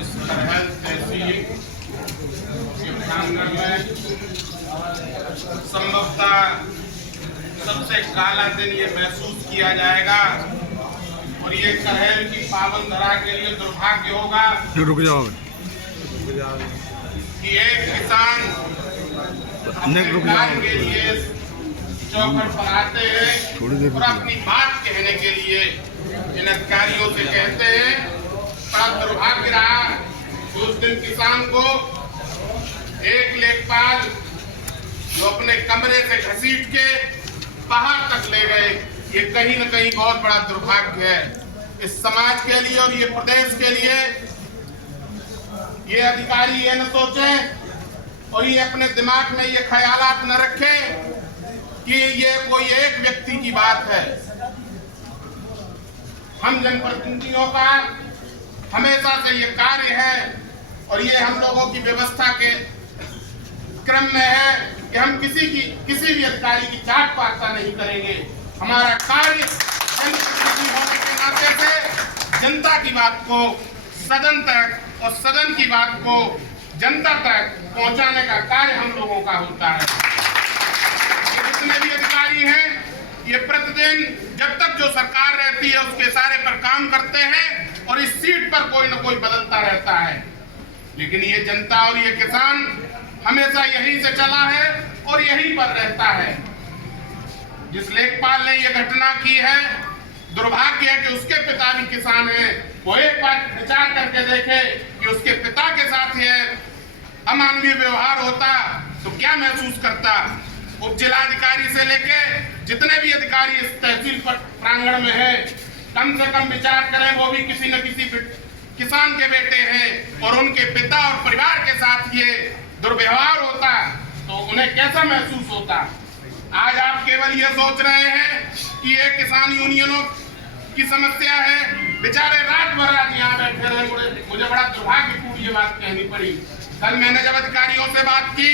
इस तरह तहसील के प्रांगण में संभवतः सबसे काला दिन ये महसूस किया जाएगा और ये करहल की पावन धरा के लिए दुर्भाग्य होगा। रुक जाओ कि एक किसान अपने अधिकार के लिए चौखट पर आते हैं और अपनी बात कहने के लिए इन अधिकारियों से कहते हैं। बड़ा दुर्भाग्य रहा कि उस दिन किसान को एक लेखपाल जो अपने कमरे से घसीट के बाहर तक ले गए, ये कहीं न कहीं बहुत बड़ा दुर्भाग्य है इस समाज के लिए और ये प्रदेश के लिए। ये अधिकारी ये न सोचे और ये अपने दिमाग में ये ख्यालात न रखे कि ये कोई एक व्यक्ति की बात है। हम जनप्रतिनिधियों का हमेशा से ये कार्य है और ये हम लोगों की व्यवस्था के क्रम में है कि हम किसी भी अधिकारी की चाट पारता नहीं करेंगे। हमारा कार्य जनप्रतिनिधि होने के नाते से जनता की बात को सदन तक और सदन की बात को जनता तक पहुंचाने का कार्य हम लोगों का होता है। जितने भी अधिकारी हैं ये प्रतिदिन जब तक जो सरकार रहती है उसके सारे पर काम करते हैं और इस सीट पर कोई न कोई बदलता रहता है, लेकिन ये जनता और ये किसान हमेशा यहीं से चला है और यहीं पर रहता है। जिस लेखपाल ने ये घटना की है, दुर्भाग्य है कि उसके पिता भी किसान हैं। वो एक बार विचार करके देखे कि उसके पिता के साथ ये अमानवीय व्यवहार होता तो क्या महसूस करता। उप जिलाधिकारी से लेके जितने भी अधिकारी इस तहसील प्रांगण में हैं, कम से कम विचार करें वो भी किसी न किसी किसान के बेटे हैं और उनके पिता और परिवार के साथ ये दुर्व्यवहार होता तो उन्हें कैसा महसूस होता। आज आप केवल ये सोच रहे हैं कि ये किसान यूनियनों की समस्या है, बेचारे रात भर आज यहाँ बैठे रहे। मुझे बड़ा दुर्भाग्यपूर्ण ये बात कहनी पड़ी। कल मैंने जब अधिकारियों से बात की,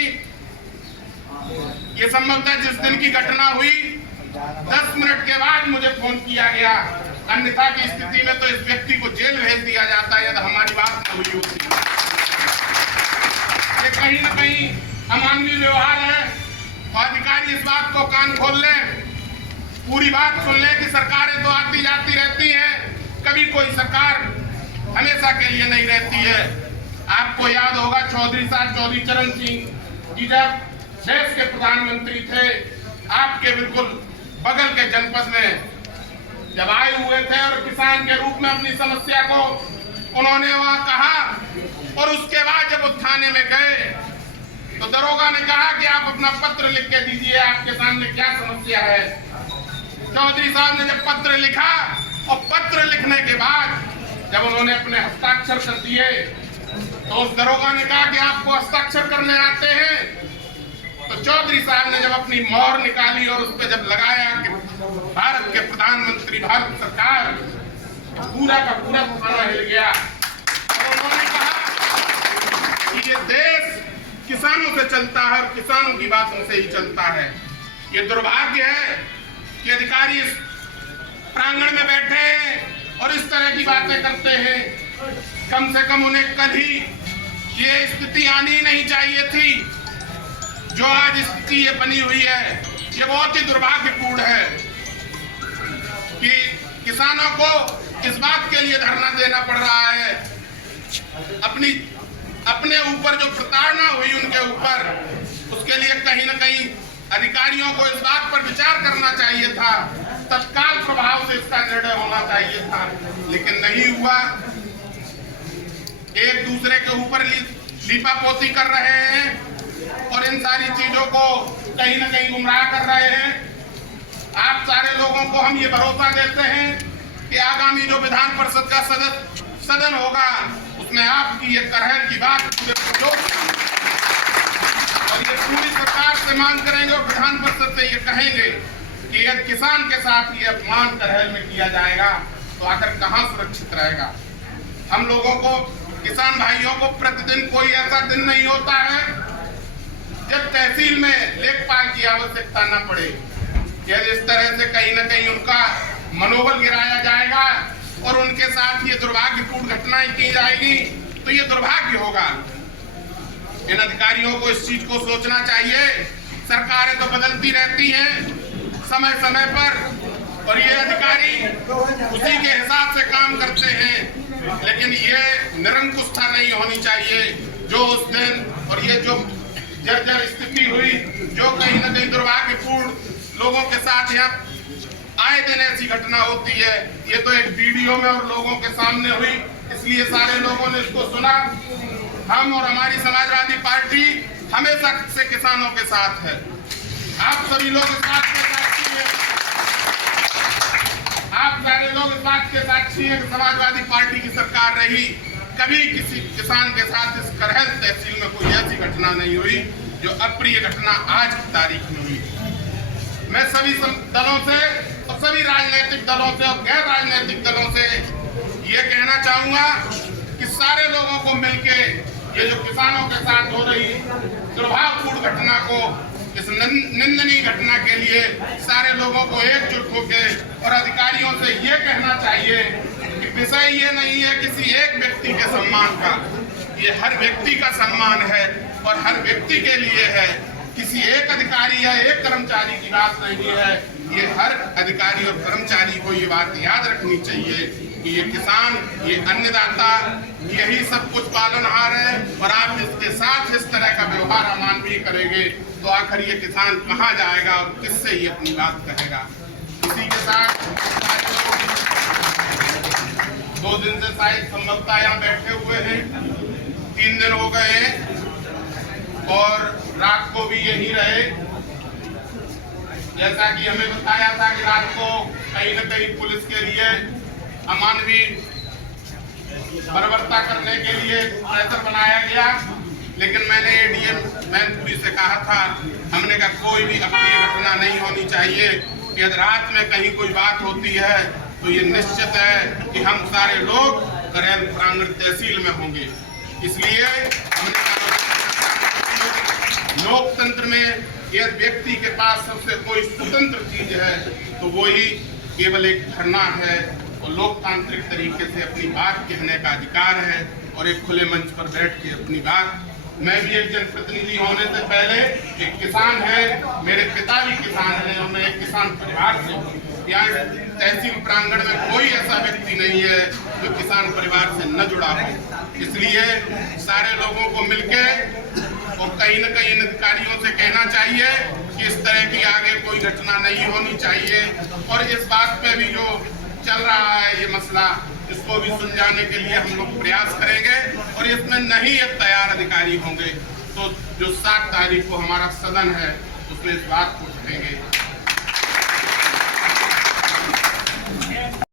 ये संभवतः जिस दिन की घटना हुई 10 मिनट के बाद मुझे फोन किया गया, अन्यथा की स्थिति में तो इस व्यक्ति को जेल भेज दिया जाता है यदि हमारी बात न हुई होती। ये कहीं न कहीं अमानवीय व्यवहार है और अधिकारी इस बात को कान खोल ले, पूरी बात सुन ले कि सरकारें तो आती जाती रहती हैं, कभी कोई सरकार हमेशा के लिए नहीं रहती है। आपको याद होगा चौधरी चरण सिंह जी जब देश के प्रधानमंत्री थे, आपके बिल्कुल बगल के जनपद में जब आए हुए थे और किसान के रूप में अपनी समस्या को उन्होंने वहां कहा और उसके बाद जब वो थाने में गए तो दरोगा ने कहा कि आप अपना पत्र लिख के दीजिए, आपके सामने क्या समस्या है। चौधरी साहब ने जब पत्र लिखा और पत्र लिखने के बाद जब उन्होंने अपने हस्ताक्षर कर दिए तो उस दरोगा ने कहा कि आपको हस्ताक्षर करने आते हैं। तो चौधरी साहब ने जब अपनी मोहर निकाली और उस पर जब लगाया कि भारत के प्रधानमंत्री, भारत सरकार, पूरा का पूरा थाना हिल गया और उन्होंने कहा कि ये देश किसानों से चलता है और किसानों की बातों से ही चलता है। ये दुर्भाग्य है कि अधिकारी इस प्रांगण में बैठे हैं और इस तरह की बातें करते हैं। कम से कम उन्हें कल ही ये स्थिति आनी नहीं चाहिए थी जो आज स्थिति ये बनी हुई है। ये बहुत ही दुर्भाग्यपूर्ण है कि किसानों को इस बात के लिए धरना देना पड़ रहा है। अपने ऊपर जो प्रताड़ना हुई उनके ऊपर, उसके लिए कहीं न कहीं अधिकारियों को इस बात पर विचार करना चाहिए था, तत्काल प्रभाव से इसका निर्णय होना चाहिए था, लेकिन नहीं हुआ। एक दूसरे के ऊपर लीपापोती कर रहे हैं और इन सारी चीजों को कहीं न कहीं गुमराह कर रहे हैं। आप सारे लोगों को हम ये भरोसा देते हैं कि आगामी जो विधान परिषद का सदन होगा उसमें आपकी ये करहल की बात पूरे और ये पूरी सरकार से मांग करेंगे और विधान परिषद से ये कहेंगे कि यदि किसान के साथ ये अपमान करहल में किया जाएगा तो आखिर कहां सुरक्षित रहेगा। हम लोगों को, किसान भाइयों को प्रतिदिन कोई ऐसा दिन नहीं होता है जब तहसील में लेखपाल की आवश्यकता न पड़े। यदि इस तरह से कहीं न कहीं उनका मनोबल गिराया जाएगा और उनके साथ ये दुर्भाग्यपूर्ण घटनाएं की जाएगी तो ये दुर्भाग्य होगा। इन अधिकारियों को इस चीज को सोचना चाहिए। सरकारें तो बदलती रहती हैं समय समय पर, और ये अधिकारी उसी के हिसाब से काम करते हैं, लेकिन ये निरंकुशता नहीं होनी चाहिए जो उस दिन, और ये जो जर्जर स्थिति हुई, जो कहीं न कहीं दुर्भाग्यपूर्ण लोगों के साथ यहाँ आए दिन ऐसी घटना होती है। ये तो एक वीडियो में और लोगों के सामने हुई, इसलिए सारे लोगों ने इसको सुना। हम और हमारी समाजवादी पार्टी हमेशा से किसानों के साथ है। आप सभी लोग इस बात के साक्षी हैं, आप सारे लोग इस बात के साक्षी हैं कि समाजवादी पार्टी की सरकार रही, कभी किसी किसान के साथ इस करहल तहसील में कोई ऐसी घटना नहीं हुई जो अप्रिय घटना आज की तारीख में हुई। मैं सभी दलों से और सभी राजनीतिक दलों से और गैर राजनीतिक दलों से ये कहना चाहूंगा कि सारे लोगों को मिलके ये जो किसानों के साथ हो रही दुर्भावपूर्ण घटना को, इस निंदनीय घटना के लिए सारे लोगों को एकजुट होकर और अधिकारियों से ये कहना चाहिए कि विषय ये नहीं है किसी एक व्यक्ति के सम्मान का, ये हर व्यक्ति का सम्मान है और हर व्यक्ति के लिए है। किसी एक अधिकारी या एक कर्मचारी की बात नहीं है, ये हर अधिकारी और कर्मचारी को ये बात याद रखनी चाहिए कि ये किसान, ये अन्नदाता, यही सब कुछ पालनहार है, और आप इसके साथ इस तरह का व्यवहार अमानवीय करेंगे तो आखिर ये किसान कहाँ जाएगा और किससे ये अपनी बात कहेगा। इसी के साथ 2 दिन से शायद संभवतः यहाँ बैठे हुए हैं, 3 दिन हो गए हैं और रात को भी यही रहे। जैसा कि हमें बताया था कि रात को कहीं न कहीं पुलिस के लिए अमानवीय बर्बरता करने के लिए प्रेशर बनाया गया, लेकिन मैंने एडीएम मैनपुरी से कहा था, हमने कहा कोई भी अप्रिय घटना नहीं होनी चाहिए। यदि रात में कहीं कोई बात होती है तो ये निश्चित है कि हम सारे लोग करहल प्रांगण तहसील में होंगे। इसलिए हमने लोकतंत्र में यदि व्यक्ति के पास सबसे कोई स्वतंत्र चीज है तो वही केवल एक धरना है, और लोकतांत्रिक तरीके से अपनी बात कहने का अधिकार है और एक खुले मंच पर बैठ के अपनी बात। मैं भी एक जनप्रतिनिधि होने से पहले एक किसान है, मेरे पिता भी किसान है और मैं एक किसान परिवार से हूँ। यहाँ तहसील प्रांगण में कोई ऐसा व्यक्ति नहीं है जो किसान परिवार से न जुड़ा हो। इसलिए सारे लोगों को मिलके और कहीं न कहीं अधिकारियों से कहना चाहिए कि इस तरह की आगे कोई घटना नहीं होनी चाहिए, और इस बात पे भी जो चल रहा है ये मसला, इसको भी सुलझाने के लिए हम लोग प्रयास करेंगे, और इसमें नहीं एक तैयार अधिकारी होंगे तो जो 7 तारीख को हमारा सदन है उसमें इस बात को उठाएंगे।